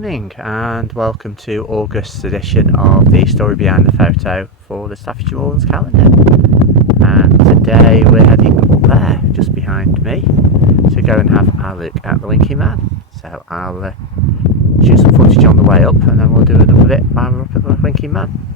morning and welcome to August's edition of the story behind the photo for the Staffordshire Moorlands calendar. And today we're heading up there just behind me to go and have a look at the Winking Man. So I'll shoot some footage on the way up and then we'll do another bit while we're up at the Winking Man.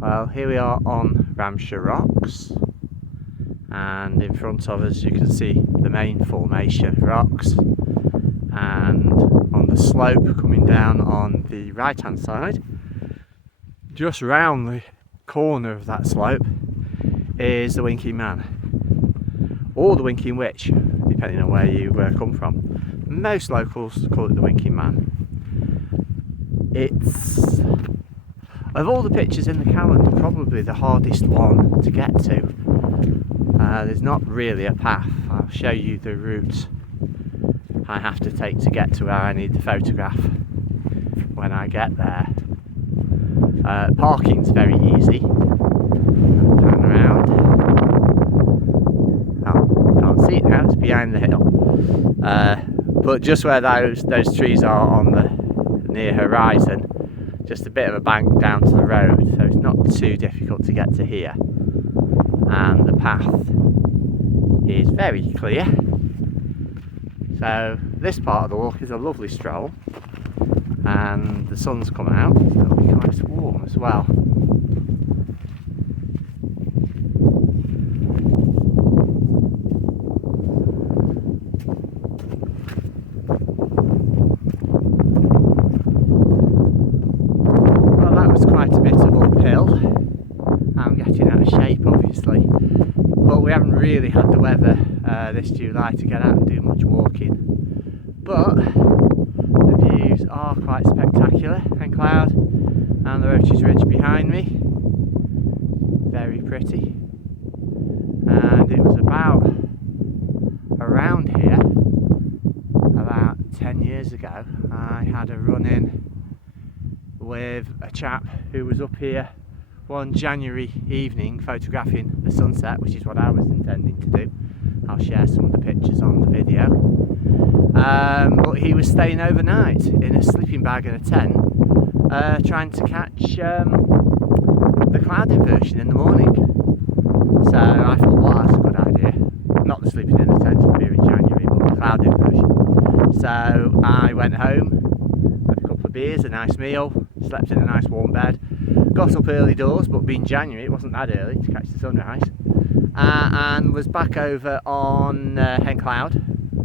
Well, here we are on Ramshire Rocks, and in front of us you can see the main formation of rocks, and on the slope coming down on the right hand side, just round the corner of that slope, is the Winking Man, or the Winking Witch, depending on where you come from. Most locals call it the Winking Man. It's, of all the pictures in the calendar, probably the hardest one to get to. There's not really a path. I'll show you the route I have to take to get to where I need the photograph when I get there. Parking's very easy. Pan around. Oh, can't see it now, it's behind the hill. But just where those trees are on the near horizon, just a bit of a bank down to the road, so it's not too difficult to get to here, and the path is very clear. So this part of the walk is a lovely stroll, and the sun's come out, so it'll be quite warm as well. Quite a bit of uphill. I'm getting out of shape obviously, but we haven't really had the weather this July to get out and do much walking, but the views are quite spectacular. Hencloud and the Roaches Ridge behind me, very pretty. And it was about around here about 10 years ago I had a run in with a chap who was up here one January evening photographing the sunset, which is what I was intending to do. I'll share some of the pictures on the video. But he was staying overnight in a sleeping bag and a tent, trying to catch the cloud inversion in the morning. So I thought, well, that's a good idea. Not the sleeping in a tent up here in January, but the cloud inversion. So I went home, had a couple of beers, a nice meal, slept in a nice warm bed, got up early doors, but being January it wasn't that early to catch the sunrise, and was back over on Hencloud,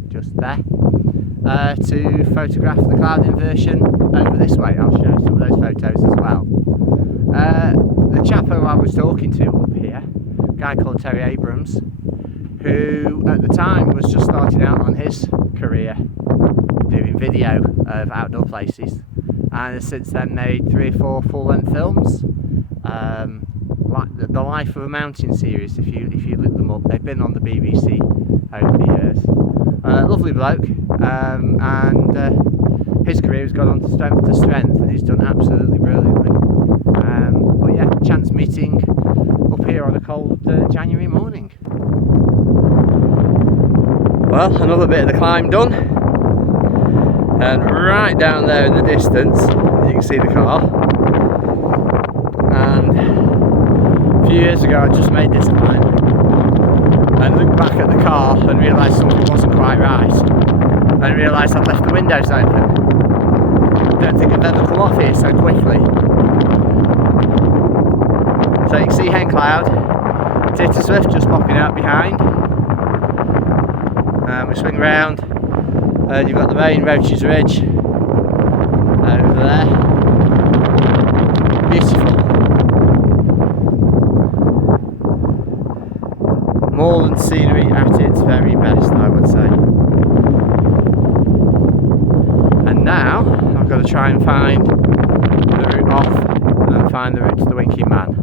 just there, to photograph the cloud inversion over this way. I'll show some of those photos as well. The chap who I was talking to up here, a guy called Terry Abrams, who at the time was just starting out on his career doing video of outdoor places, and has since then made 3 or 4 full-length films, like the Life of a Mountain series. If you look them up, they've been on the BBC over the years. Lovely bloke, and his career has gone on to strength, and he's done absolutely brilliantly. But yeah, chance meeting up here on a cold January morning. Well, another bit of the climb done. And right down there in the distance, you can see the car. And a few years ago I just made this climb and looked back at the car and realised something wasn't quite right, and realised I'd left the windows open. I don't think I've ever come off here so quickly. So you can see Hen Cloud, Titter Swift just popping out behind. We swing round, you've got the main Roaches Ridge over there. Beautiful. Moorland scenery at its very best, I would say. And now I've got to try and find the route off and find the route to the Winking Man.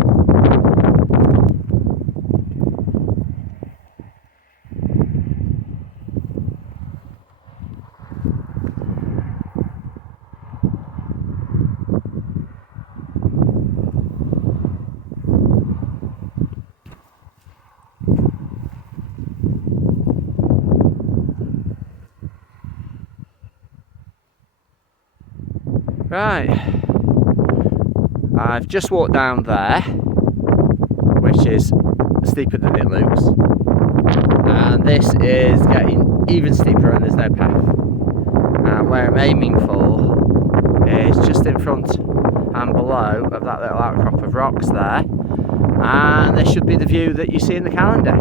Right, I've just walked down there, which is steeper than it looks, and this is getting even steeper and there's no path. And where I'm aiming for is just in front and below of that little outcrop of rocks there, and this should be the view that you see in the calendar.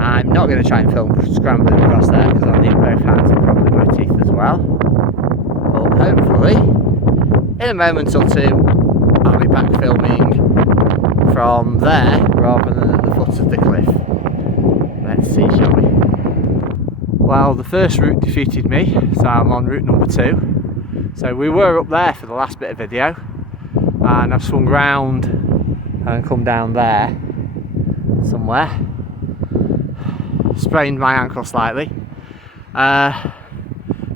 I'm not going to try and film scrambling across there because I'll need both hands and probably my teeth as well. Hopefully, in a moment or two, I'll be back filming from there rather than at the foot of the cliff. Let's see, shall we? Well, the first route defeated me, so I'm on route number 2. So we were up there for the last bit of video, and I've swung round and come down there somewhere. Sprained my ankle slightly.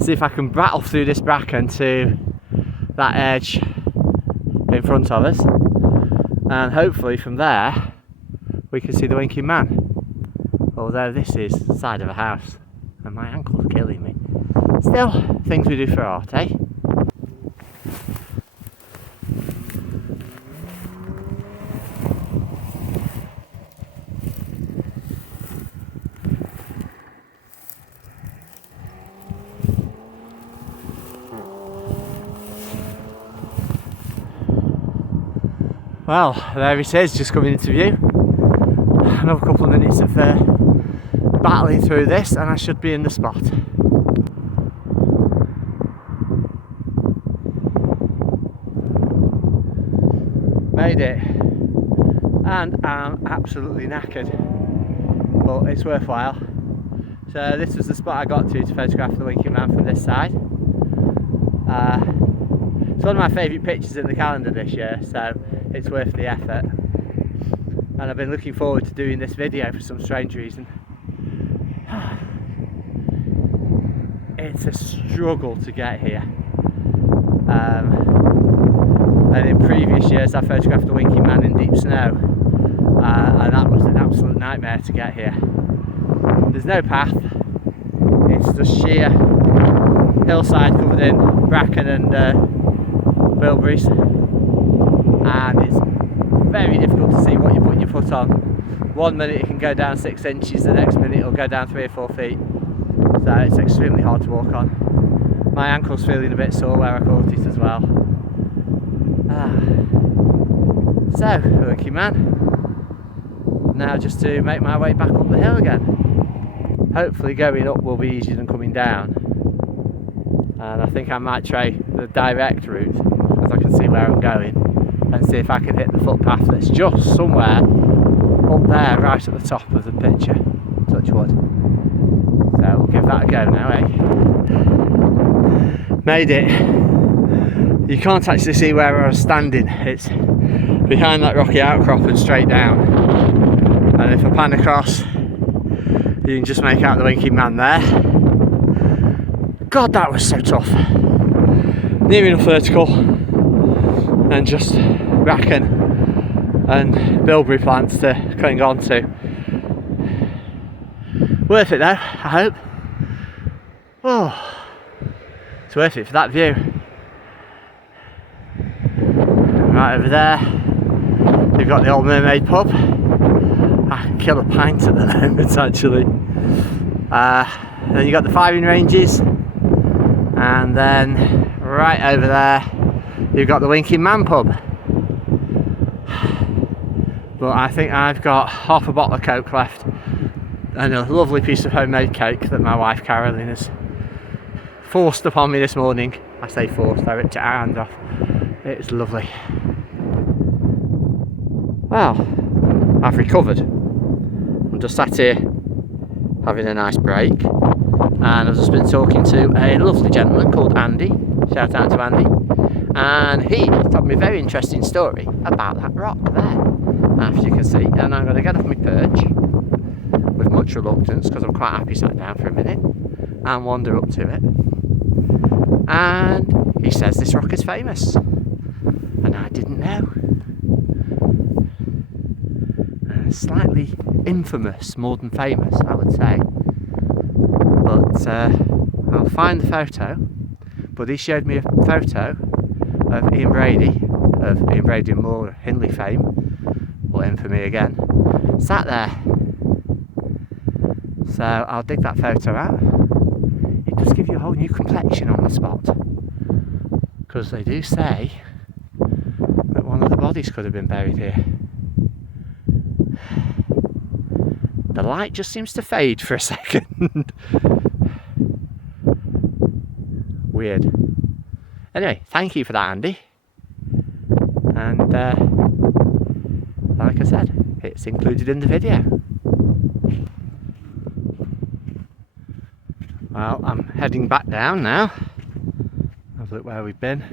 See if I can battle through this bracken to that edge in front of us, and hopefully from there we can see the Winking Man. Although this is the side of a house and my ankle's killing me. Still, things we do for art, eh? Well, there it is, just coming into view. Another couple of minutes of battling through this and I should be in the spot. Made it. And I'm absolutely knackered, but it's worthwhile. So this was the spot I got to photograph the Winking Man from this side. It's one of my favourite pictures in the calendar this year, so it's worth the effort. And I've been looking forward to doing this video for some strange reason. It's a struggle to get here. And in previous years I photographed the Winking Man in deep snow, and that was an absolute nightmare to get here. There's no path, it's just sheer hillside covered in bracken and bilberries, and it's very difficult to see what you're putting your foot on. One minute it can go down 6 inches, the next minute it'll go down 3 or 4 feet, so it's extremely hard to walk on. My ankle's feeling a bit sore where I caught it as well. So, the Winking Man. Now just to make my way back up the hill again. Hopefully going up will be easier than coming down, and I think I might try the direct route as I can see where I'm going, and see if I can hit the footpath that's just somewhere up there right at the top of the picture. Touch wood. So we'll give that a go now, eh? Made it. You can't actually see where I was standing, it's behind that rocky outcrop and straight down, and if I pan across you can just make out the Winking Man there. God, that was so tough. Near enough vertical and just bracken and bilberry plants to cling on to. Worth it though, I hope. Oh, it's worth it for that view. Right over there we've got the Old Mermaid pub. I can kill a pint at the moment actually. Then you got the firing ranges, and then right over there you've got the Winking Man pub. But I think I've got half a bottle of Coke left and a lovely piece of homemade cake that my wife Caroline has forced upon me this morning. I say forced, I ripped her hand off. It's lovely. Well, I've recovered. I'm just sat here having a nice break, and I've just been talking to a lovely gentleman called Andy. Shout out to Andy. And he told me a very interesting story about that rock there, as you can see. And I'm going to get off my perch with much reluctance, because I'm quite happy sat down for a minute, and wander up to it. And he says this rock is famous, and I didn't know. Slightly infamous more than famous, I would say. But I'll find the photo. But he showed me a photo of Ian Brady and Moore Hindley fame, or infamy again, sat there. So I'll dig that photo out. It does give you a whole new complexion on the spot, because they do say that one of the bodies could have been buried here. The light just seems to fade for a second. Weird. Anyway, thank you for that, Andy. And like I said, it's included in the video. Well, I'm heading back down now. Have a look where we've been.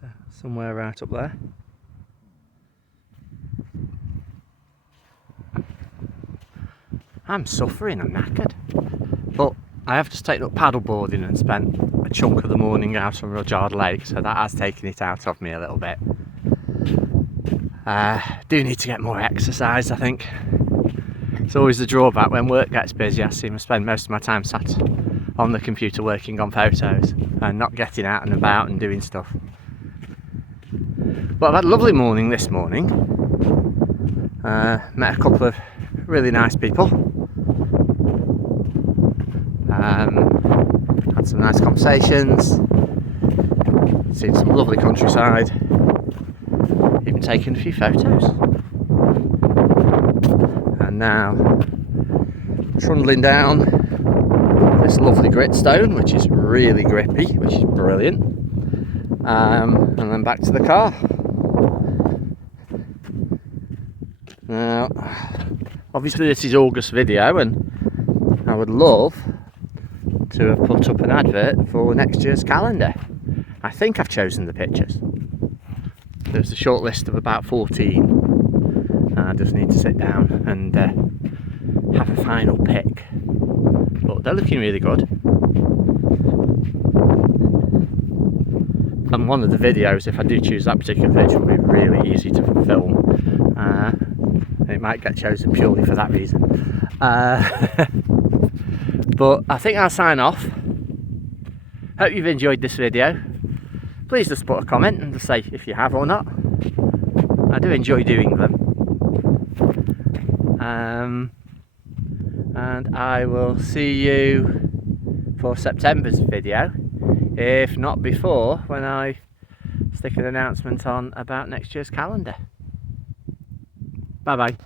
So, somewhere right up there. I'm suffering, I'm knackered. But I have just taken up paddleboarding and spent a chunk of the morning out on Rudyard Lake, so that has taken it out of me a little bit. Do need to get more exercise, I think. It's always the drawback when work gets busy. I seem to spend most of my time sat on the computer working on photos and not getting out and about and doing stuff. But I've had a lovely morning this morning. Met a couple of really nice people. Had some nice conversations, seen some lovely countryside, even taken a few photos. And now trundling down this lovely gritstone, which is really grippy, which is brilliant, and then back to the car. Now, obviously this is August video, and I would love to have put up an advert for next year's calendar. I think I've chosen the pictures. There's a short list of about 14. I just need to sit down and have a final pick. But they're looking really good. And one of the videos, if I do choose that particular picture, will be really easy to film. It might get chosen purely for that reason. But I think I'll sign off. Hope you've enjoyed this video. Please just put a comment and just say if you have or not. I do enjoy doing them. And I will see you for September's video, if not before, when I stick an announcement on about next year's calendar. Bye bye.